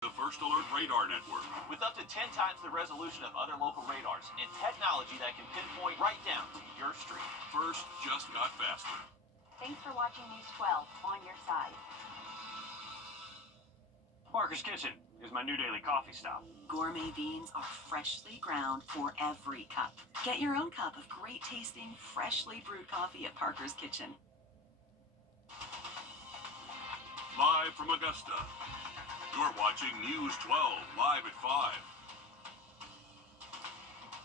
The First Alert Radar Network. With up to 10 times the resolution of other local radars and technology that can pinpoint right down to your street. First just got faster. Thanks for watching News 12 on your side. Parker's Kitchen is my new daily coffee stop. Gourmet beans are freshly ground for every cup. Get your own cup of great tasting, freshly brewed coffee at Parker's Kitchen. Live from Augusta, you're watching News 12 live at 5.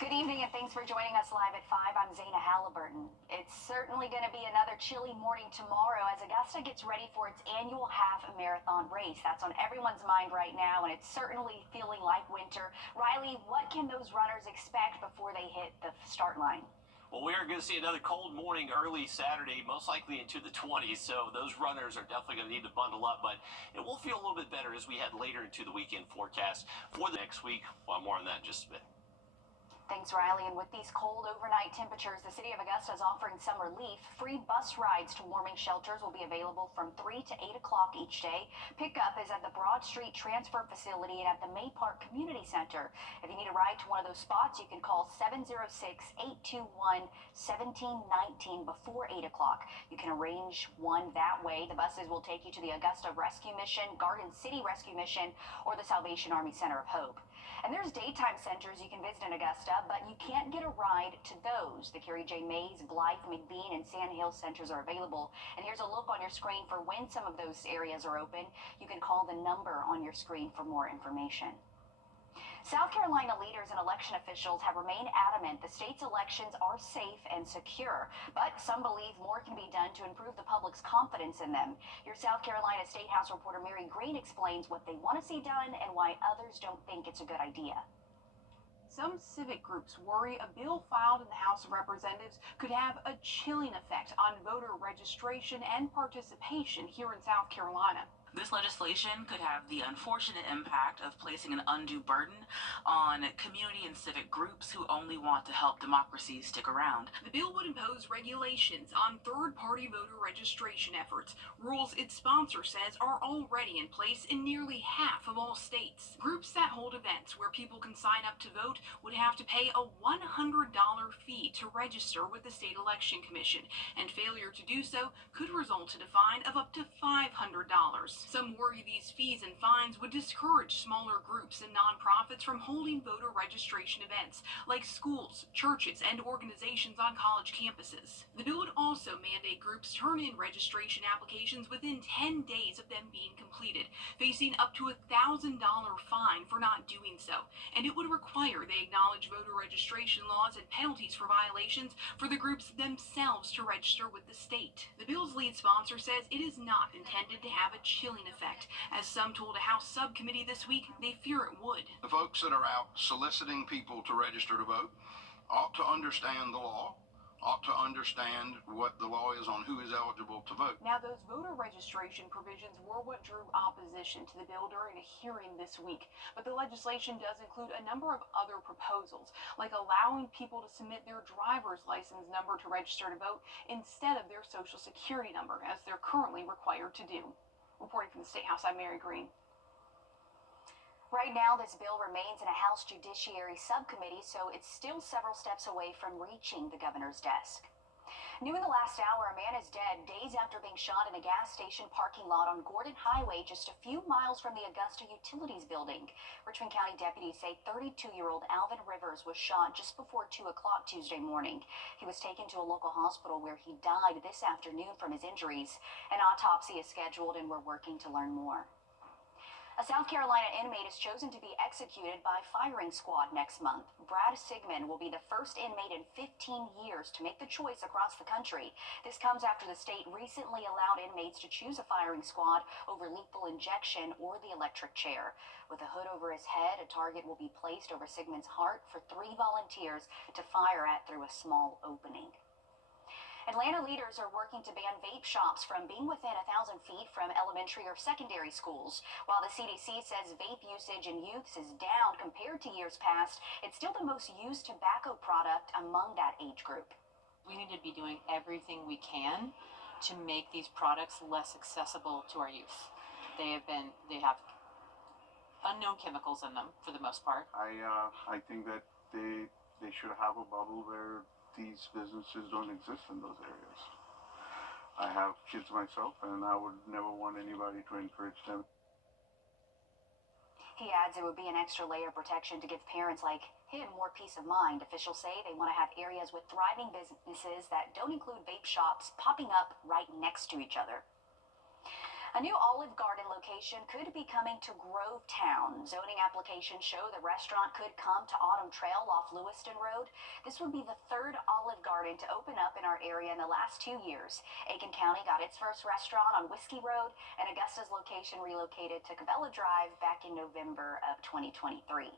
Good evening and thanks for joining us live at 5. I'm Zaina Halliburton. It's certainly going to be another chilly morning tomorrow as Augusta gets ready for its annual half marathon race. That's on everyone's mind right now, and it's certainly feeling like winter. Riley, what can those runners expect before they hit the start line? Well, we are going to see another cold morning early Saturday, most likely into the 20s, so those runners are definitely going to need to bundle up, but it will feel a little bit better as we head later into the weekend forecast for the next week. Well, more on that in just a bit. Thanks, Riley. And with these cold overnight temperatures, the city of Augusta is offering some relief. Free bus rides to warming shelters will be available from 3 to 8 o'clock each day. Pickup is at the Broad Street Transfer Facility and at the May Park Community Center. If you need a ride to one of those spots, you can call 706-821-1719 before 8 o'clock. You can arrange one that way. The buses will take you to the Augusta Rescue Mission, Garden City Rescue Mission, or the Salvation Army Center of Hope. And there's daytime centers you can visit in Augusta, but you can't get a ride to those. The Carrie J. Mays, Blythe, McBean, and Sand Hill centers are available. And here's a look on your screen for when some of those areas are open. You can call the number on your screen for more information. South Carolina leaders and election officials have remained adamant the state's elections are safe and secure, but some believe more can be done to improve the public's confidence in them. Your South Carolina State House reporter Mary Green explains what they want to see done and why others don't think it's a good idea. Some civic groups worry a bill filed in the House of Representatives could have a chilling effect on voter registration and participation here in South Carolina. This legislation could have the unfortunate impact of placing an undue burden on community and civic groups who only want to help democracy stick around. The bill would impose regulations on third-party voter registration efforts, rules its sponsor says are already in place in nearly half of all states. Groups that hold events where people can sign up to vote would have to pay a $100 fee to register with the State Election Commission, and failure to do so could result in a fine of up to $500. Some worry these fees and fines would discourage smaller groups and nonprofits from holding voter registration events like schools, churches, and organizations on college campuses. The bill would also mandate groups turn in registration applications within 10 days of them being completed, facing up to a $1,000 fine for not doing so, and it would require they acknowledge voter registration laws and penalties for violations for the groups themselves to register with the state. The bill's lead sponsor says it is not intended to have a chilling effect. As some told a House subcommittee this week, they fear it would. The folks that are out soliciting people to register to vote ought to understand the law, ought to understand what the law is on who is eligible to vote. Now, those voter registration provisions were what drew opposition to the bill during a hearing this week. But the legislation does include a number of other proposals, like allowing people to submit their driver's license number to register to vote instead of their social security number, as they're currently required to do. Reporting from the State House, I'm Mary Green. Right now, this bill remains in a House Judiciary Subcommittee, so it's still several steps away from reaching the governor's desk. New in the last hour, a man is dead days after being shot in a gas station parking lot on Gordon Highway, just a few miles from the Augusta Utilities building. Richmond County deputies say 32-year-old Alvin Rivers was shot just before 2 o'clock Tuesday morning. He was taken to a local hospital where he died this afternoon from his injuries. An autopsy is scheduled and we're working to learn more. A South Carolina inmate is chosen to be executed by firing squad next month. Brad Sigmund will be the first inmate in 15 years to make the choice across the country. This comes after the state recently allowed inmates to choose a firing squad over lethal injection or the electric chair. With a hood over his head, a target will be placed over Sigmund's heart for 3 volunteers to fire at through a small opening. Atlanta leaders are working to ban vape shops from being within 1,000 feet from elementary or secondary schools. While the CDC says vape usage in youths is down compared to years past, it's still the most used tobacco product among that age group. We need to be doing everything we can to make these products less accessible to our youth. They have unknown chemicals in them for the most part. I think that they should have a bubble where these businesses don't exist in those areas. I have kids myself, and I would never want anybody to encourage them. He adds it would be an extra layer of protection to give parents like him more peace of mind. Officials say they want to have areas with thriving businesses that don't include vape shops popping up right next to each other. A new Olive Garden location could be coming to Grovetown. Zoning applications show the restaurant could come to Autumn Trail off Lewiston Road. This would be the third Olive Garden to open up in our area in the last 2 years. Aiken County got its first restaurant on Whiskey Road, and Augusta's location relocated to Cabela Drive back in November of 2023.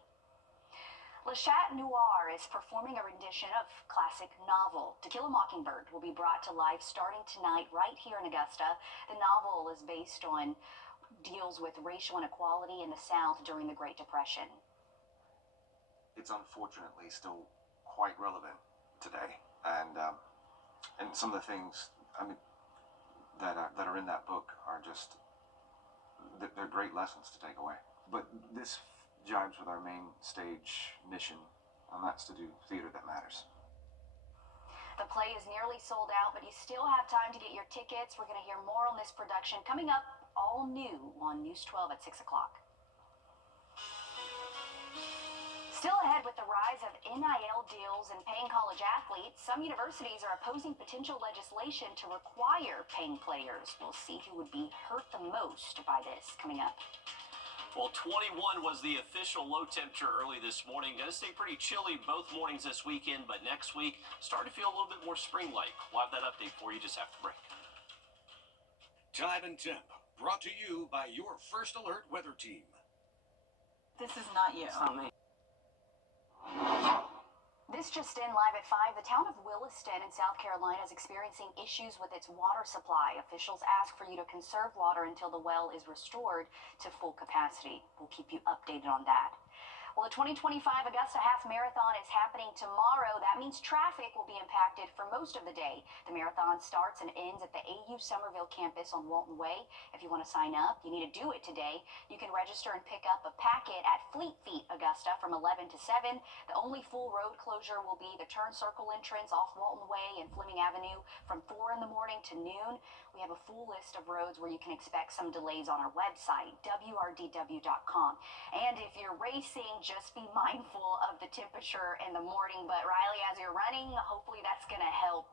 Le Chat Noir is performing a rendition of classic novel. To Kill a Mockingbird will be brought to life starting tonight right here in Augusta. The novel is based on deals with racial inequality in the South during the Great Depression. It's unfortunately still quite relevant today, and some of the things that are in that book are just they're great lessons to take away. But this jives with our main stage mission, and that's to do theater that matters. The play is nearly sold out, but you still have time to get your tickets. We're going to hear more on this production coming up all new on News 12 at 6 o'clock. Still ahead with the rise of NIL deals and paying college athletes, some universities are opposing potential legislation to require paying players. We'll see who would be hurt the most by this coming up. Well, 21 was the official low temperature early this morning. Going to stay pretty chilly both mornings this weekend, but next week, start to feel a little bit more spring-like. We'll have that update for you just after break. Time and Temp, brought to you by your First Alert weather team. This is not you. It's not me. This just in, live at 5. The town of Williston in South Carolina is experiencing issues with its water supply. Officials ask for you to conserve water until the well is restored to full capacity. We'll keep you updated on that. Well, the 2025 Augusta Half Marathon is happening tomorrow. That means traffic will be impacted for most of the day. The marathon starts and ends at the AU Somerville campus on Walton Way. If you want to sign up, you need to do it today. You can register and pick up a packet at Fleet Feet Augusta from 11 to 7. The only full road closure will be the turn circle entrance off Walton Way and Fleming Avenue from 4 in the morning to noon. We have a full list of roads where you can expect some delays on our website, wrdw.com. And if you're racing, just be mindful of the temperature in the morning. But Riley, as you're running, hopefully that's going to help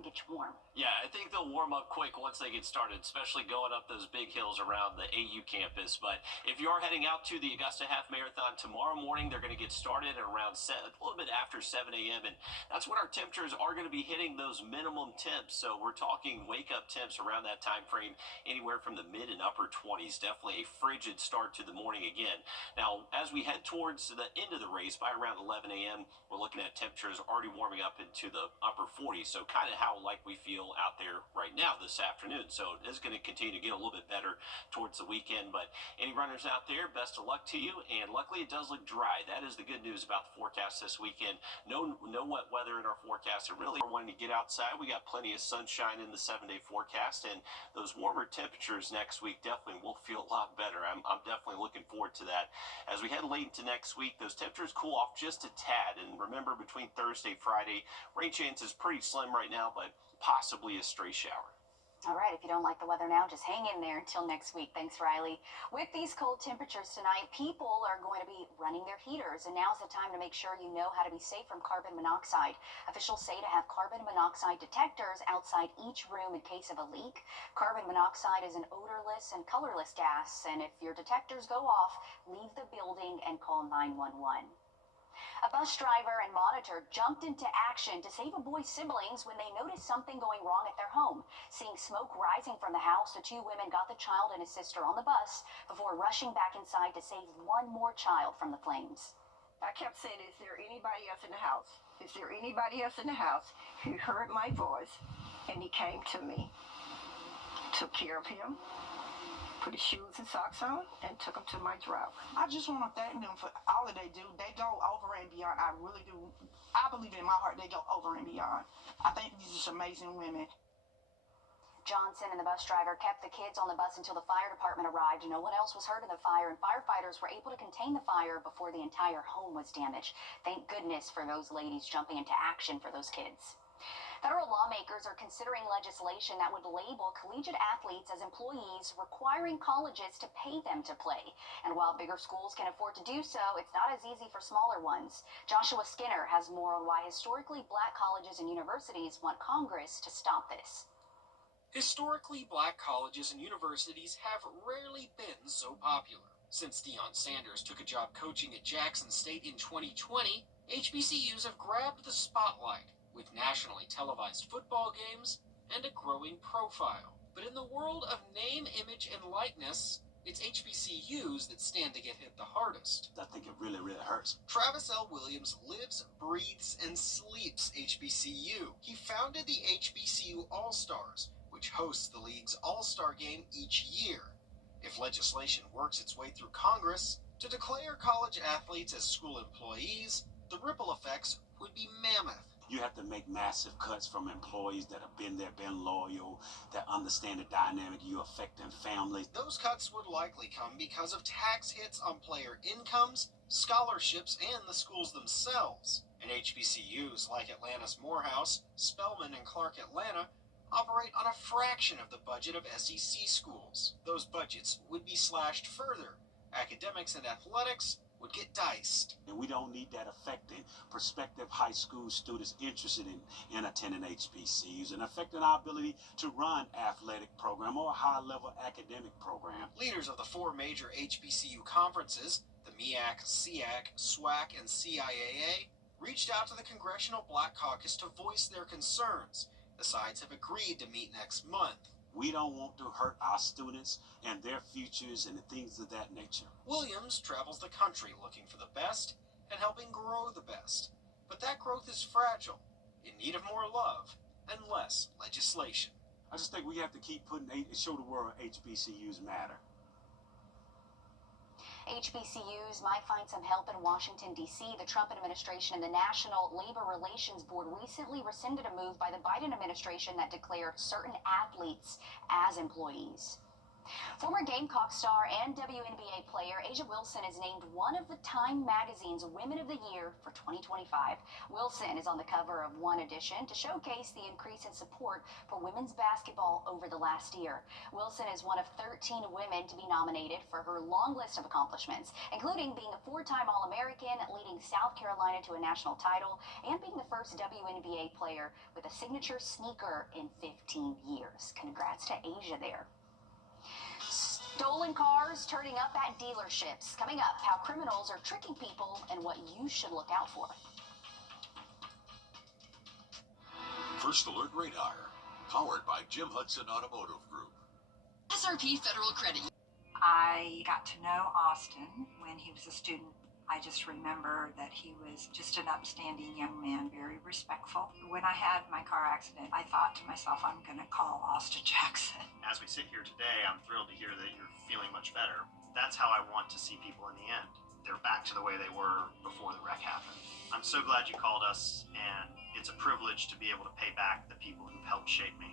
get you warm. Yeah, I think they'll warm up quick once they get started, especially going up those big hills around the AU campus. But if you're heading out to the Augusta Half Marathon tomorrow morning, they're going to get started at around a little bit after 7 a.m. And that's when our temperatures are going to be hitting those minimum temps. So we're talking wake-up temps around that time frame, anywhere from the mid and upper 20s. Definitely a frigid start to the morning again. Now, as we head towards the end of the race, by around 11 a.m., we're looking at temperatures already warming up into the upper 40s. So kind of how like we feel out there right now this afternoon. So it is going to continue to get a little bit better towards the weekend. But any runners out there, best of luck to you. And luckily it does look dry. That is the good news about the forecast this weekend. No wet weather in our forecast. And really, we're wanting to get outside. We got plenty of sunshine in the 7-day forecast, and those warmer temperatures next week definitely will feel a lot better. I'm definitely looking forward to that. As we head late into next week, those temperatures cool off just a tad. And remember, between Thursday, Friday, rain chance is pretty slim right now, but possibly a stray shower. All right, if you don't like the weather now, just hang in there until next week. Thanks, Riley. With these cold temperatures tonight, people are going to be running their heaters, and now's the time to make sure you know how to be safe from carbon monoxide. Officials say to have carbon monoxide detectors outside each room in case of a leak. Carbon monoxide is an odorless and colorless gas, and if your detectors go off, leave the building and call 911. A bus driver and monitor jumped into action to save a boy's siblings when they noticed something going wrong at their home. Seeing smoke rising from the house, the two women got the child and his sister on the bus before rushing back inside to save one more child from the flames. I kept saying, is there anybody else in the house? Is there anybody else in the house who heard my voice? And he came to me, took care of him, put his shoes and socks on, and took him to my driveway. I just want to thank them for all that they do. They go over and beyond. I really do. I believe in my heart they go over and beyond. I think these are amazing women. Johnson and the bus driver kept the kids on the bus until the fire department arrived. No one else was hurt in the fire, and firefighters were able to contain the fire before the entire home was damaged. Thank goodness for those ladies jumping into action for those kids. Federal lawmakers are considering legislation that would label collegiate athletes as employees, requiring colleges to pay them to play. And while bigger schools can afford to do so, it's not as easy for smaller ones. Joshua Skinner has more on why historically black colleges and universities want Congress to stop this. Historically black colleges and universities have rarely been so popular. Since Deion Sanders took a job coaching at Jackson State in 2020, HBCUs have grabbed the spotlight with nationally televised football games and a growing profile. But in the world of name, image, and likeness, it's HBCUs that stand to get hit the hardest. I think it really hurts. Travis L. Williams lives, breathes, and sleeps HBCU. He founded the HBCU All-Stars, which hosts the league's All-Star game each year. If legislation works its way through Congress to declare college athletes as school employees, the ripple effects would be mammoth. You have to make massive cuts from employees that have been there, been loyal, that understand the dynamic you affecting families. Those cuts would likely come because of tax hits on player incomes, scholarships, and the schools themselves. And HBCUs like Atlanta's Morehouse, Spelman, and Clark Atlanta operate on a fraction of the budget of SEC schools. Those budgets would be slashed further. Academics and athletics would get diced. And we don't need that affecting prospective high school students interested in attending HBCUs and affecting our ability to run athletic program or a high-level academic program. Leaders of the four major HBCU conferences, the MEAC, SEAC, SWAC, and CIAA, reached out to the Congressional Black Caucus to voice their concerns. The sides have agreed to meet next month. We don't want to hurt our students and their futures and the things of that nature. Williams travels the country looking for the best and helping grow the best. But that growth is fragile, in need of more love and less legislation. I just think we have to keep show the world HBCUs matter. HBCUs might find some help in Washington, D.C. The Trump administration and the National Labor Relations Board recently rescinded a move by the Biden administration that declared certain athletes as employees. Former Gamecock star and WNBA player A'ja Wilson is named one of the Time magazine's Women of the Year for 2025. Wilson is on the cover of One edition to showcase the increase in support for women's basketball over the last year. Wilson is one of 13 women to be nominated for her long list of accomplishments, including being a four-time All-American, leading South Carolina to a national title, and being the first WNBA player with a signature sneaker in 15 years. Congrats to A'ja there. Stolen cars turning up at dealerships. Coming up, how criminals are tricking people and what you should look out for. First Alert Radar, powered by Jim Hudson Automotive Group. SRP Federal Credit. I got to know Austin when he was a student. I just remember that he was just an upstanding young man, very respectful. When I had my car accident, I thought to myself, I'm going to call Austin Jackson. As we sit here today, I'm thrilled to hear that you're feeling much better. That's how I want to see people in the end. They're back to the way they were before the wreck happened. I'm so glad you called us, and it's a privilege to be able to pay back the people who've helped shape me.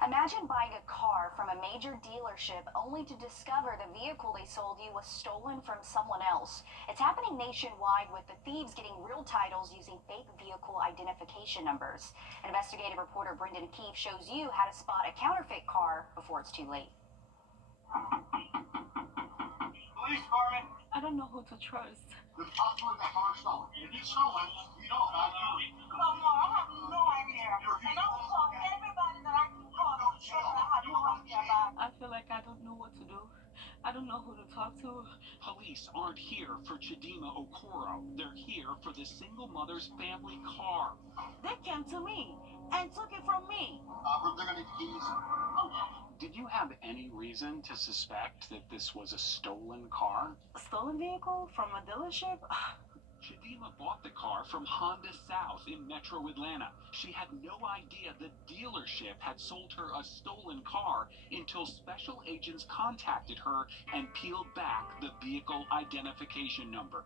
Imagine buying a car from a major dealership only to discover the vehicle they sold you was stolen from someone else. It's happening nationwide, with the thieves getting real titles using fake vehicle identification numbers. Investigative reporter Brendan Keefe shows you how to spot a counterfeit car before it's too late. Police department. I don't know who to trust. The possible that car stolen. If it's stolen, you don't have to. No, I have no idea. And I will call everybody that I can call to say that I have no idea about. I feel like I don't know what to do. I don't know who to talk to. Police aren't here for Chidima Okoro. They're here for the single mother's family car. They came to me and took it from me. They're gonna need the keys. Did you have any reason to suspect that this was a stolen car? A stolen vehicle from a dealership? Chidima bought the car from Honda South in Metro Atlanta. She had no idea the dealership had sold her a stolen car until special agents contacted her and peeled back the vehicle identification number.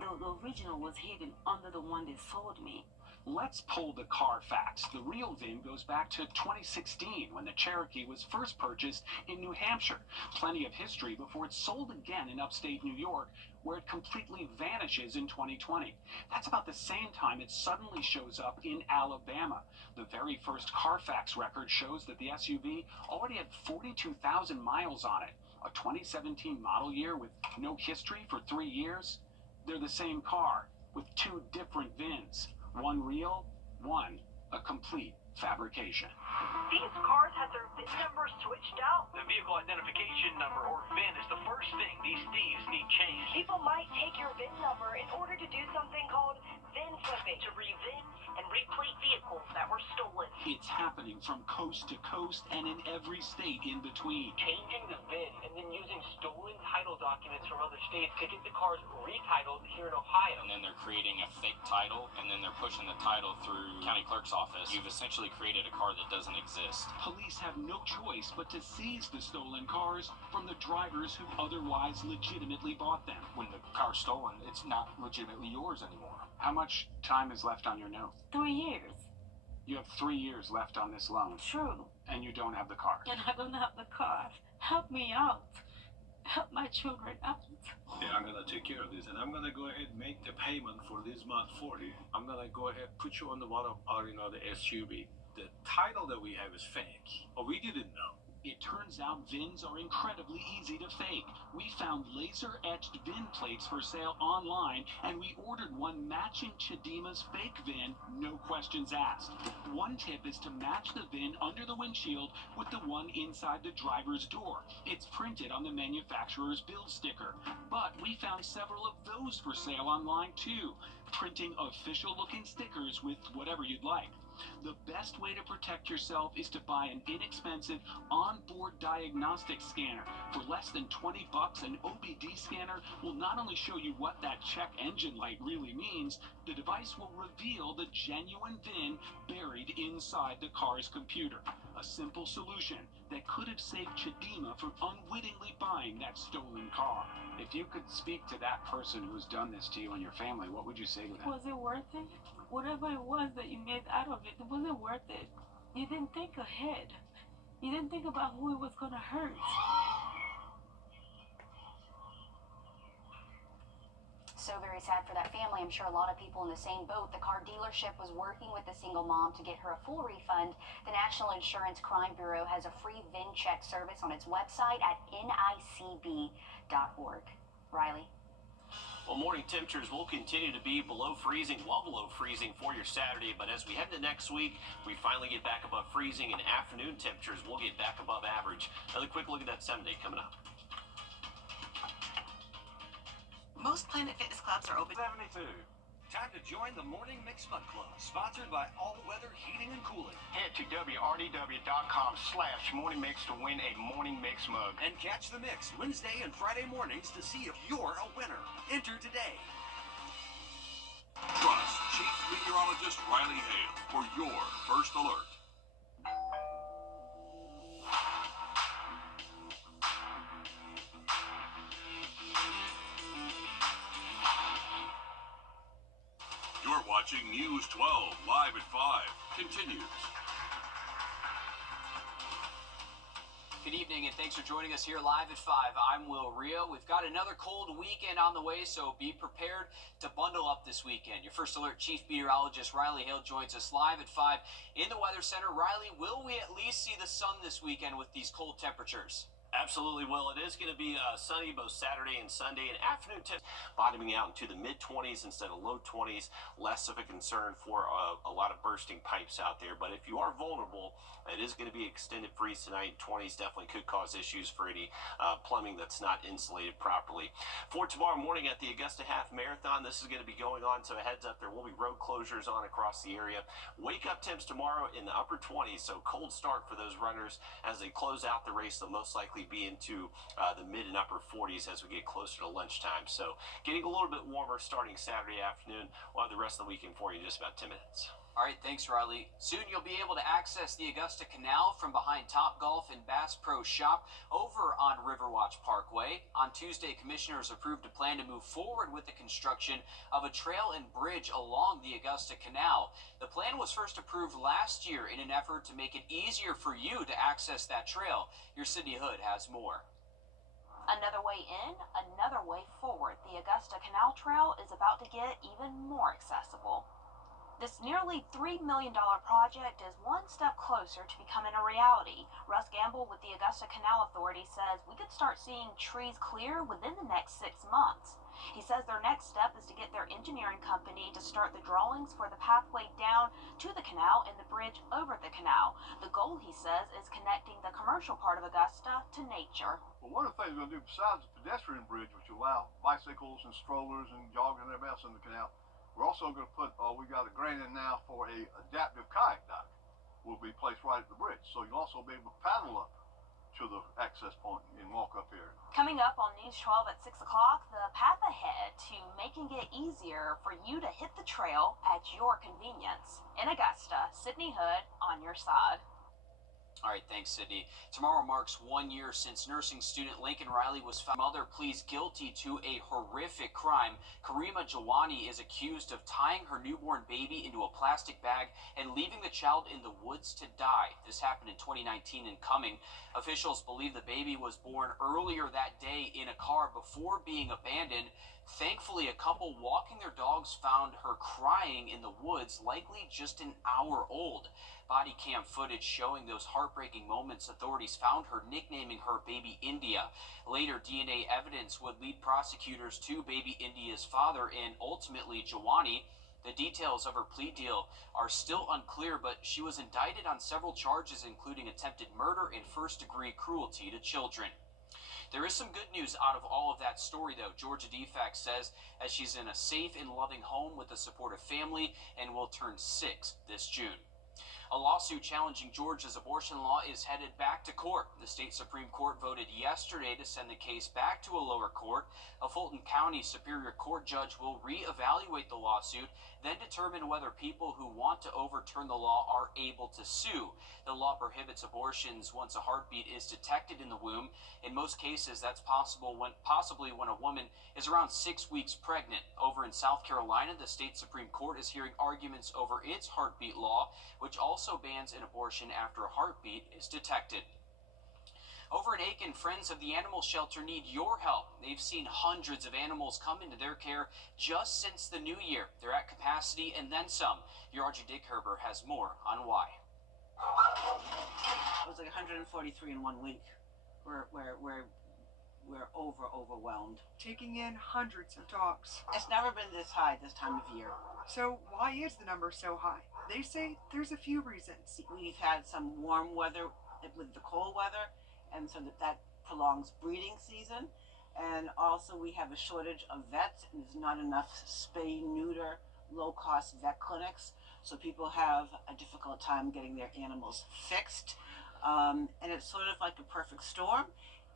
The original was hidden under the one that sold me. Let's pull the Carfax. The real VIN goes back to 2016 when the Cherokee was first purchased in New Hampshire. Plenty of history before it's sold again in upstate New York, where it completely vanishes in 2020. That's about the same time it suddenly shows up in Alabama. The very first Carfax record shows that the SUV already had 42,000 miles on it. A 2017 model year with no history for 3 years? They're the same car with two different VINs. One real, one a complete fabrication. These cars had their VIN numbers switched out. The vehicle identification number, or VIN, is the first thing these thieves need changed. People might take your VIN number in order to do something called VIN flipping, to re-VIN and replate vehicles that were stolen. It's happening from coast to coast and in every state in between. Changing the VIN and then using stolen title documents from other states to get the cars retitled here in Ohio. And then they're creating a fake title, and then they're pushing the title through county clerk's office. You've essentially created a car that doesn't exist. Police have no choice but to seize the stolen cars from the drivers who otherwise legitimately bought them. When the car's stolen, it's not legitimately yours anymore. How much time is left on your note? 3 years. You have 3 years left on this loan. True. And you don't have the car. And I don't have the car. Help me out. Help my children out. Yeah, I'm gonna take care of this, and I'm gonna go ahead and make the payment for this month for you. I'm gonna go ahead and put you on the one of our, the SUV. The title that we have is fake, but we didn't know. It turns out VINs are incredibly easy to fake. We found laser-etched VIN plates for sale online, and we ordered one matching Chidima's fake VIN, no questions asked. One tip is to match the VIN under the windshield with the one inside the driver's door. It's printed on the manufacturer's build sticker. But we found several of those for sale online too, printing official-looking stickers with whatever you'd like. The best way to protect yourself is to buy an inexpensive onboard diagnostic scanner. For less than $20, an OBD scanner will not only show you what that check engine light really means, the device will reveal the genuine VIN buried inside the car's computer. A simple solution that could have saved Chidima from unwittingly buying that stolen car. If you could speak to that person who's done this to you and your family, what would you say to them? Was it worth it? Whatever it was that you made out of it, was it worth it? You didn't think ahead. You didn't think about who it was going to hurt. So very sad for that family. I'm sure a lot of people in the same boat. The car dealership was working with the single mom to get her a full refund. The National Insurance Crime Bureau has a free VIN check service on its website at nicb.org. Riley? Well, morning temperatures will continue to be below freezing, well below freezing for your Saturday. But as we head into next week, we finally get back above freezing, and afternoon temperatures will get back above average. Another quick look at that 7-day coming up. Most Planet Fitness clubs are open. 72. Time to join the Morning Mix Mug Club, sponsored by All Weather Heating and Cooling. Head to wrdw.com/morningmix to win a Morning Mix mug. And catch the mix Wednesday and Friday mornings to see if you're a winner. Enter today. Trust Chief Meteorologist Riley Hale for your first alert. You're watching News 12 live at 5. Continues. Good evening, and thanks for joining us here live at 5. I'm Will Rio. We've got another cold weekend on the way, so be prepared to bundle up this weekend. Your first alert chief meteorologist Riley Hale joins us live at 5 in the Weather Center. Riley, will we at least see the sun this weekend with these cold temperatures? Absolutely will. It is going to be sunny both Saturday and Sunday, and afternoon temps bottoming out into the mid-20s instead of low 20s. Less of a concern for a lot of bursting pipes out there. But if you are vulnerable, it is going to be extended freeze tonight. 20s definitely could cause issues for any plumbing that's not insulated properly. For tomorrow morning at the Augusta Half Marathon, this is going to be going on, so a heads up, there will be road closures on across the area. Wake up temps tomorrow in the upper 20s, so cold start for those runners as they close out the race. They'll most likely likely be into the mid and upper 40s as we get closer to lunchtime. So getting a little bit warmer starting Saturday afternoon. We'll have the rest of the weekend for you in just about 10 minutes. All right, thanks, Riley. Soon you'll be able to access the Augusta Canal from behind Top Golf and Bass Pro Shop over on Riverwatch Parkway. On Tuesday, commissioners approved a plan to move forward with the construction of a trail and bridge along the Augusta Canal. The plan was first approved last year in an effort to make it easier for you to access that trail. Your Sydney Hood has more. Another way in, another way forward. The Augusta Canal Trail is about to get even more accessible. This nearly $3 million project is one step closer to becoming a reality. Russ Gamble with the Augusta Canal Authority says we could start seeing trees clear within the next 6 months. He says their next step is to get their engineering company to start the drawings for the pathway down to the canal and the bridge over the canal. The goal, he says, is connecting the commercial part of Augusta to nature. Well, one of the things we're going to do besides the pedestrian bridge, which will allow bicycles and strollers and jogging and everything else in the canal, we're also going to put, we got a grant in now for a adaptive kayak dock will be placed right at the bridge. So you'll also be able to paddle up to the access point and walk up here. Coming up on News 12 at 6 o'clock, the path ahead to making it easier for you to hit the trail at your convenience. In Augusta, Sydney Hood on your side. All right, thanks, Sydney. Tomorrow marks 1 year since nursing student Lincoln Riley was found. Mother pleads guilty to a horrific crime. Karima Jawani is accused of tying her newborn baby into a plastic bag and leaving the child in the woods to die. This happened in 2019 in Cumming. Officials believe the baby was born earlier that day in a car before being abandoned. Thankfully, a couple walking their dogs found her crying in the woods, likely just an hour old. Body cam footage showing those heartbreaking moments. Authorities found her, nicknaming her Baby India. Later, DNA evidence would lead prosecutors to Baby India's father and ultimately Jawani. The details of her plea deal are still unclear, but she was indicted on several charges, including attempted murder and first-degree cruelty to children. There is some good news out of all of that story, though. Georgia Defax says as she's in a safe and loving home with a supportive family and will turn 6 this June. A lawsuit challenging Georgia's abortion law is headed back to court. The state Supreme Court voted yesterday to send the case back to a lower court. A Fulton County Superior Court judge will reevaluate the lawsuit, then determine whether people who want to overturn the law are able to sue. The law prohibits abortions once a heartbeat is detected in the womb. In most cases, that's possibly when a woman is around 6 weeks pregnant. Over in South Carolina, the state Supreme Court is hearing arguments over its heartbeat law, which also bans an abortion after a heartbeat is detected. Over in Aiken, friends of the animal shelter need your help. They've seen hundreds of animals come into their care just since the new year. They're at capacity and then some. Your Audrey Dickherber has more on why. It was like 143 in 1 week. We're overwhelmed. Taking in hundreds of dogs. It's never been this high this time of year. So why is the number so high? They say there's a few reasons. We've had some warm weather with the cold weather, and so that prolongs breeding season. And also we have a shortage of vets, and there's not enough spay, neuter, low-cost vet clinics. So people have a difficult time getting their animals fixed. And it's sort of like a perfect storm.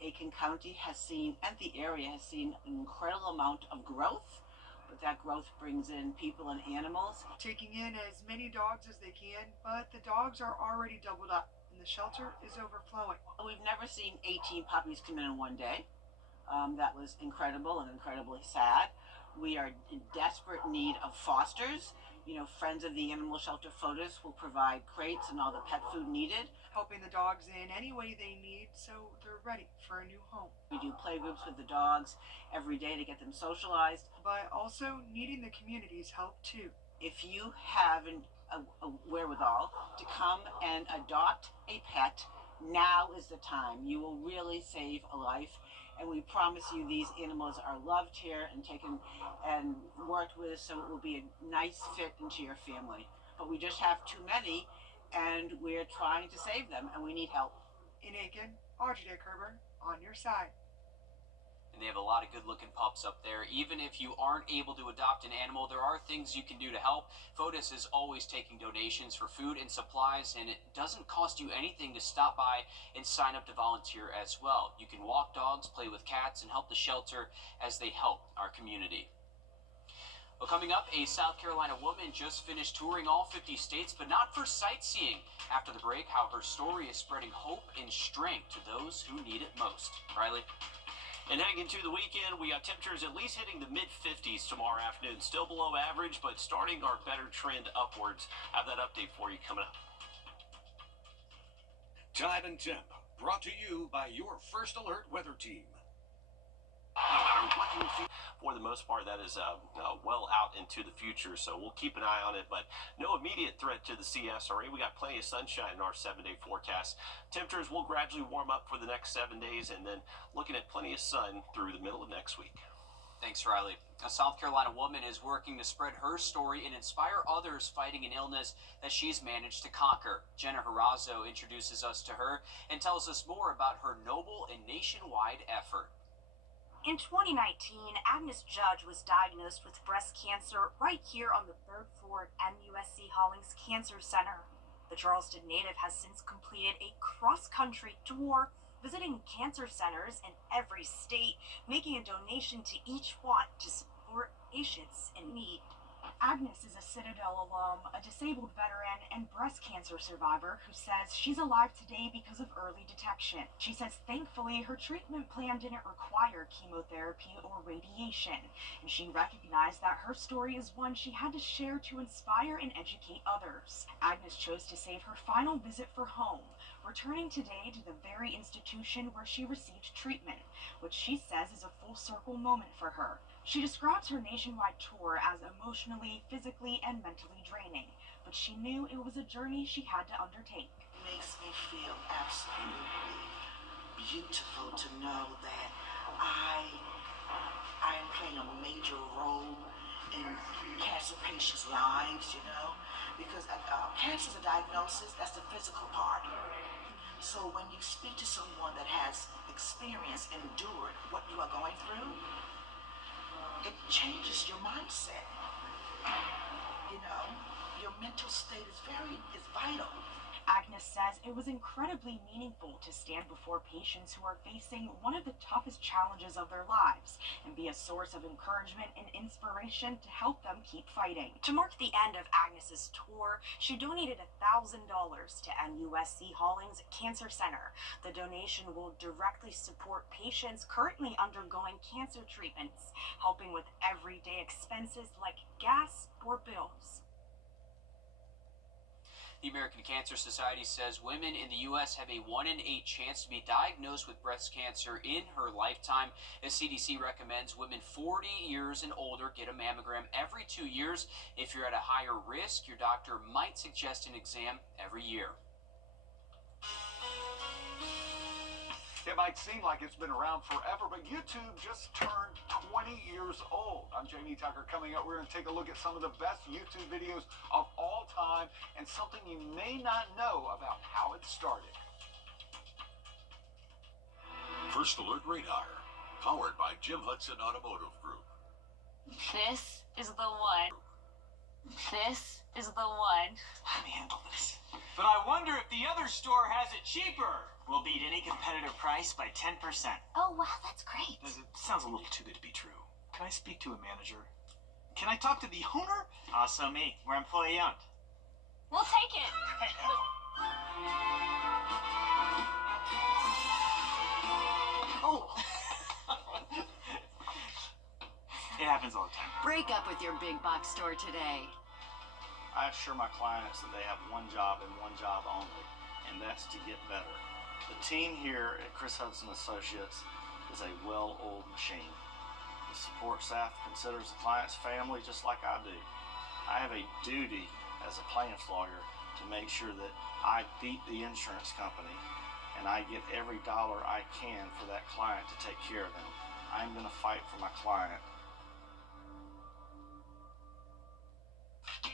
Aiken County has seen, and the area has seen, an incredible amount of growth. But that growth brings in people and animals. Taking in as many dogs as they can, but the dogs are already doubled up, and the shelter is overflowing. We've never seen 18 puppies come in 1 day. That was incredible and incredibly sad. We are in desperate need of fosters. You know, Friends of the Animal Shelter Photos will provide crates and all the pet food needed. Helping the dogs in any way they need so they're ready for a new home. We do play groups with the dogs every day to get them socialized. But also needing the community's help too. If you have a wherewithal to come and adopt a pet, now is the time. You will really save a life. And we promise you these animals are loved here and taken and worked with, so it will be a nice fit into your family. But we just have too many, and we're trying to save them, and we need help. In Aiken, Audrey Dickherber, on your side. and they have a lot of good-looking pups up there. Even if you aren't able to adopt an animal, there are things you can do to help. FOTUS is always taking donations for food and supplies, and it doesn't cost you anything to stop by and sign up to volunteer as well. You can walk dogs, play with cats, and help the shelter as they help our community. Well, coming up, a South Carolina woman just finished touring all 50 states, but not for sightseeing. After the break, how her story is spreading hope and strength to those who need it most. Riley? And heading into the weekend, we got temperatures at least hitting the mid-50s tomorrow afternoon. Still below average, but starting our better trend upwards. Have that update for you coming up. Time and Temp, brought to you by your First Alert weather team. No matter what you see, for the most part, that is well out into the future, so we'll keep an eye on it, but no immediate threat to the CSRA. We got plenty of sunshine in our 7-day forecast. Temperatures will gradually warm up for the next 7 days, and then looking at plenty of sun through the middle of next week. Thanks, Riley. A South Carolina woman is working to spread her story and inspire others fighting an illness that she's managed to conquer. Jenna Harazo introduces us to her and tells us more about her noble and nationwide effort. In 2019, Agnes Judge was diagnosed with breast cancer right here on the 3rd floor at MUSC Hollings Cancer Center. The Charleston native has since completed a cross-country tour, visiting cancer centers in every state, making a donation to each one to support patients in need. Agnes is a Citadel alum, a disabled veteran, and breast cancer survivor who says she's alive today because of early detection. She says thankfully her treatment plan didn't require chemotherapy or radiation, and she recognized that her story is one she had to share to inspire and educate others. Agnes chose to save her final visit for home, returning today to the very institution where she received treatment, which she says is a full circle moment for her. She describes her nationwide tour as emotionally, physically, and mentally draining, but she knew it was a journey she had to undertake. It makes me feel absolutely beautiful to know that I am playing a major role in cancer patients' lives, you know, because cancer is a diagnosis, that's the physical part. So when you speak to someone that has experienced, endured what you are going through, it changes your mindset. You know, your mental state is vital. Agnes says it was incredibly meaningful to stand before patients who are facing one of the toughest challenges of their lives and be a source of encouragement and inspiration to help them keep fighting. To mark the end of Agnes's tour, she donated $1,000 to MUSC Hollings Cancer Center. The donation will directly support patients currently undergoing cancer treatments, helping with everyday expenses like gas or bills. The American Cancer Society says women in the U.S. have a 1 in 8 chance to be diagnosed with breast cancer in her lifetime. The CDC recommends women 40 years and older get a mammogram every 2 years. If you're at a higher risk, your doctor might suggest an exam every year. It might seem like it's been around forever, but YouTube just turned 20 years old. I'm Jamie Tucker. Coming up, we're going to take a look at some of the best YouTube videos of all time and something you may not know about how it started. First Alert Radar, powered by Jim Hudson Automotive Group. This is the one. This is the one. Let me handle this. But I wonder if the other store has it cheaper. We'll beat any competitive price by 10%. Oh, wow, that's great. It sounds a little too good to be true. Can I speak to a manager? Can I talk to the owner? Also me. We're employee owned. We'll take it. Oh! It happens all the time. Break up with your big box store today. I assure my clients that they have one job and one job only, and that's to get better. The team here at Chris Hudson Associates is a well-oiled machine. The support staff considers the client's family just like I do. I have a duty as a plaintiff's lawyer to make sure that I beat the insurance company and I get every dollar I can for that client to take care of them. I'm going to fight for my client.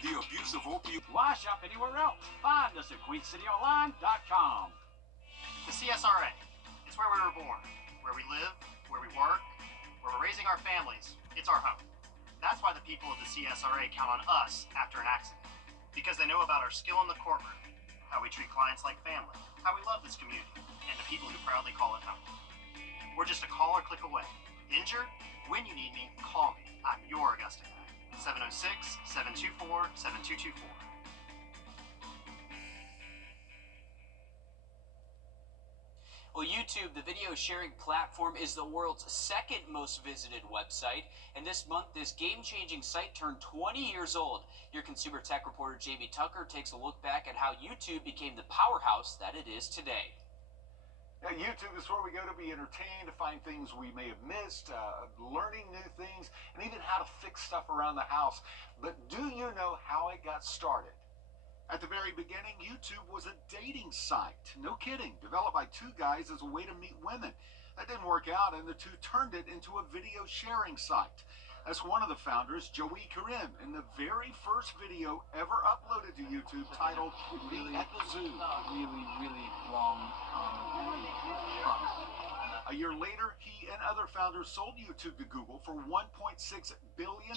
The abusive opioid. Why shop anywhere else? Find us at QueenCityOnline.com. The CSRA. It's where we were born, where we live, where we work, where we're raising our families. It's our home. That's why the people of the CSRA count on us after an accident. Because they know about our skill in the courtroom, how we treat clients like family, how we love this community, and the people who proudly call it home. We're just a call or click away. Injured? When you need me, call me. I'm your Augusta guy. 706-724-7224. Well, YouTube, the video sharing platform, is the world's second most visited website. And this month, this game-changing site turned 20 years old. Your consumer tech reporter Jamie Tucker takes a look back at how YouTube became the powerhouse that it is today. Now, YouTube is where we go to be entertained, to find things we may have missed, learning new things, and even how to fix stuff around the house. But do you know how it got started? At the very beginning, YouTube was a dating site. No kidding. Developed by two guys as a way to meet women. That didn't work out, and the two turned it into a video sharing site. That's one of the founders, Joey Karim, in the very first video ever uploaded to YouTube titled Me at the Zoo. Really long process. A year later, he and other founders sold YouTube to Google for $1.6 billion.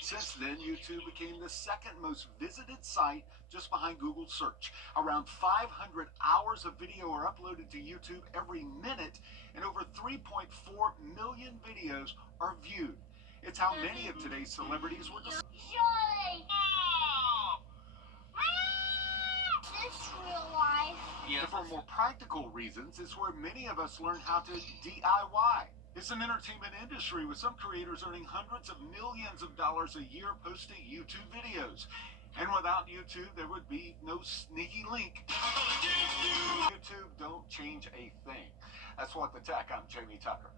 Since then, YouTube became the second most visited site just behind Google search. Around 500 hours of video are uploaded to YouTube every minute, and over 3.4 million videos are viewed. It's how many of today's celebrities were discovered. This real life. And for more practical reasons, it's where many of us learn how to DIY. It's an entertainment industry with some creators earning hundreds of millions of dollars a year posting YouTube videos. And without YouTube, there would be no sneaky link. YouTube don't change a thing. That's What the Tech. I'm Jamie Tucker.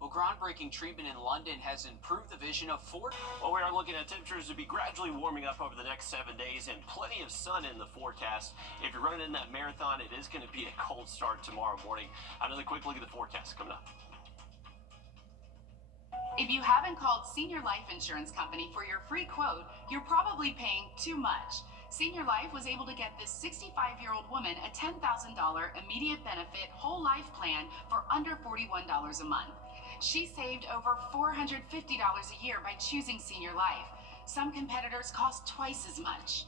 Well, groundbreaking treatment in London has improved the vision of Ford. Well, we are looking at temperatures to be gradually warming up over the next 7 days and plenty of sun in the forecast. If you're running in that marathon, it is going to be a cold start tomorrow morning. Another quick look at the forecast coming up. If you haven't called Senior Life Insurance Company for your free quote, you're probably paying too much. Senior Life was able to get this 65-year-old woman a $10,000 immediate benefit whole life plan for under $41 a month. She saved over $450 a year by choosing Senior Life. Some competitors cost twice as much.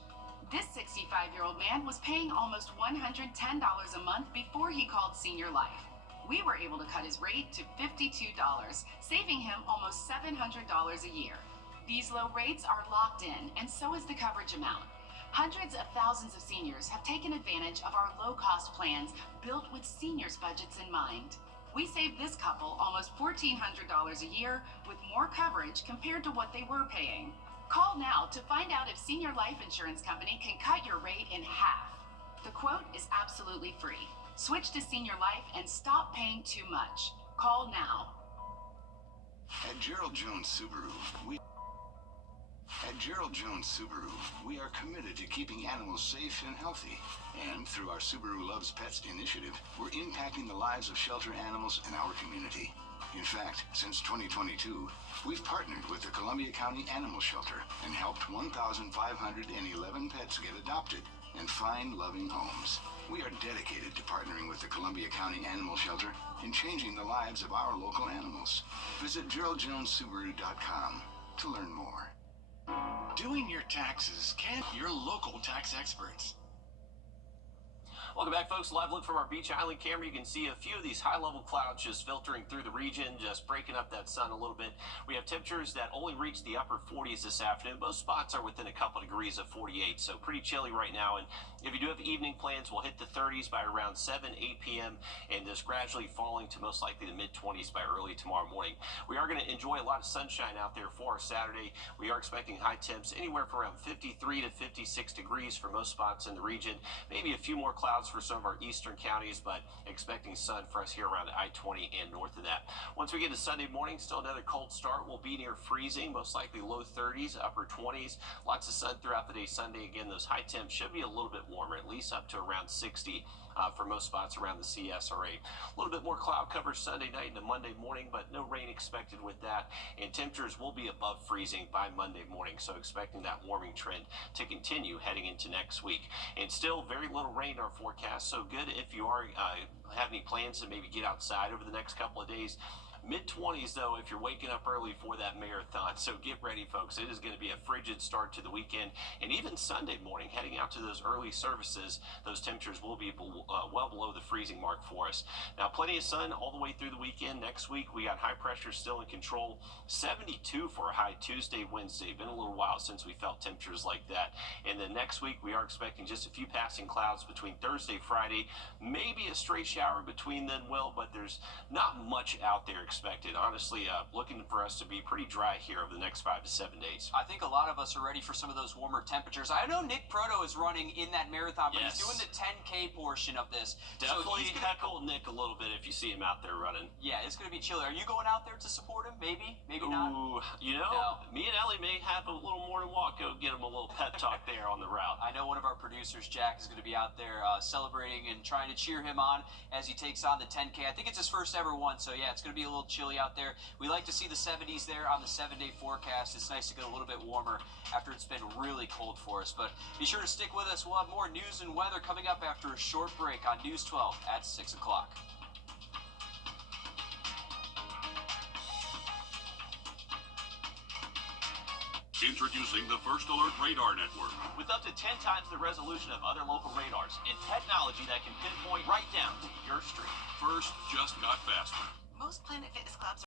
This 65-year-old man was paying almost $110 a month before he called Senior Life. We were able to cut his rate to $52, saving him almost $700 a year. These low rates are locked in, and so is the coverage amount. Hundreds of thousands of seniors have taken advantage of our low-cost plans built with seniors' budgets in mind. We saved this couple almost $1,400 a year with more coverage compared to what they were paying. Call now to find out if Senior Life Insurance Company can cut your rate in half. The quote is absolutely free. Switch to Senior Life and stop paying too much. Call now. At Gerald Jones Subaru, we are committed to keeping animals safe and healthy. And through our Subaru Loves Pets initiative, we're impacting the lives of shelter animals in our community. In fact, since 2022, we've partnered with the Columbia County Animal Shelter and helped 1,511 pets get adopted and find loving homes. We are dedicated to partnering with the Columbia County Animal Shelter and changing the lives of our local animals. Visit GeraldJonesSubaru.com to learn more. Doing your taxes, your local tax experts. Welcome back, folks. Live look from our Beach Island camera. You can see a few of these high-level clouds just filtering through the region, just breaking up that sun a little bit. We have temperatures that only reach the upper 40s this afternoon. Most spots are within a couple degrees of 48, so pretty chilly right now. And if you do have evening plans, we'll hit the 30s by around 7, 8 p.m., and just gradually falling to most likely the mid-20s by early tomorrow morning. We are going to enjoy a lot of sunshine out there for our Saturday. We are expecting high temps anywhere from around 53 to 56 degrees for most spots in the region. Maybe a few more clouds for some of our eastern counties, but expecting sun for us here around I-20 and north of that. Once we get to Sunday morning, still another cold start. We'll be near freezing, most likely low 30s, upper 20s. Lots of sun throughout the day Sunday. Again, those high temps should be a little bit warmer, at least up to around 60 for most spots around the CSRA. A little bit more cloud cover Sunday night into Monday morning, but no rain expected with that. And temperatures will be above freezing by Monday morning, so expecting that warming trend to continue heading into next week. And still very little rain in our forecast, so good if you are have any plans to maybe get outside over the next couple of days. Mid-20s, though, if you're waking up early for that marathon. So get ready, folks. It is going to be a frigid start to the weekend. And even Sunday morning, heading out to those early services, those temperatures will be well below the freezing mark for us. Now, plenty of sun all the way through the weekend. Next week, we got high pressure still in control. 72 for a high Tuesday, Wednesday. Been a little while since we felt temperatures like that. And then next week, we are expecting just a few passing clouds between Thursday, Friday. Maybe a stray shower between then, but there's not much out there expected. Honestly, looking for us to be pretty dry here over the next 5 to 7 days. I think a lot of us are ready for some of those warmer temperatures. I know Nick Proto is running in that marathon, but Yes. he's doing the 10K portion of this. Definitely so heckle Nick a little bit if you see him out there running. Yeah, it's going to be chilly. Are you going out there to support him? Maybe Ooh, not. No. Me and Ellie may have a little more to walk. Go get him a little pep talk there on the route. I know one of our producers, Jack, is going to be out there celebrating and trying to cheer him on as he takes on the 10K. I think it's his first ever one, so yeah, it's going to be a little chilly out there. We like to see the 70s there on the 7-day forecast. It's nice to get a little bit warmer after it's been really cold for us. But be sure to stick with us. We'll have more news and weather coming up after a short break on News 12 at 6 o'clock. Introducing the First Alert Radar Network. With up to 10 times the resolution of other local radars and technology that can pinpoint right down to your street. First just got faster. Most Planet Fitness clubs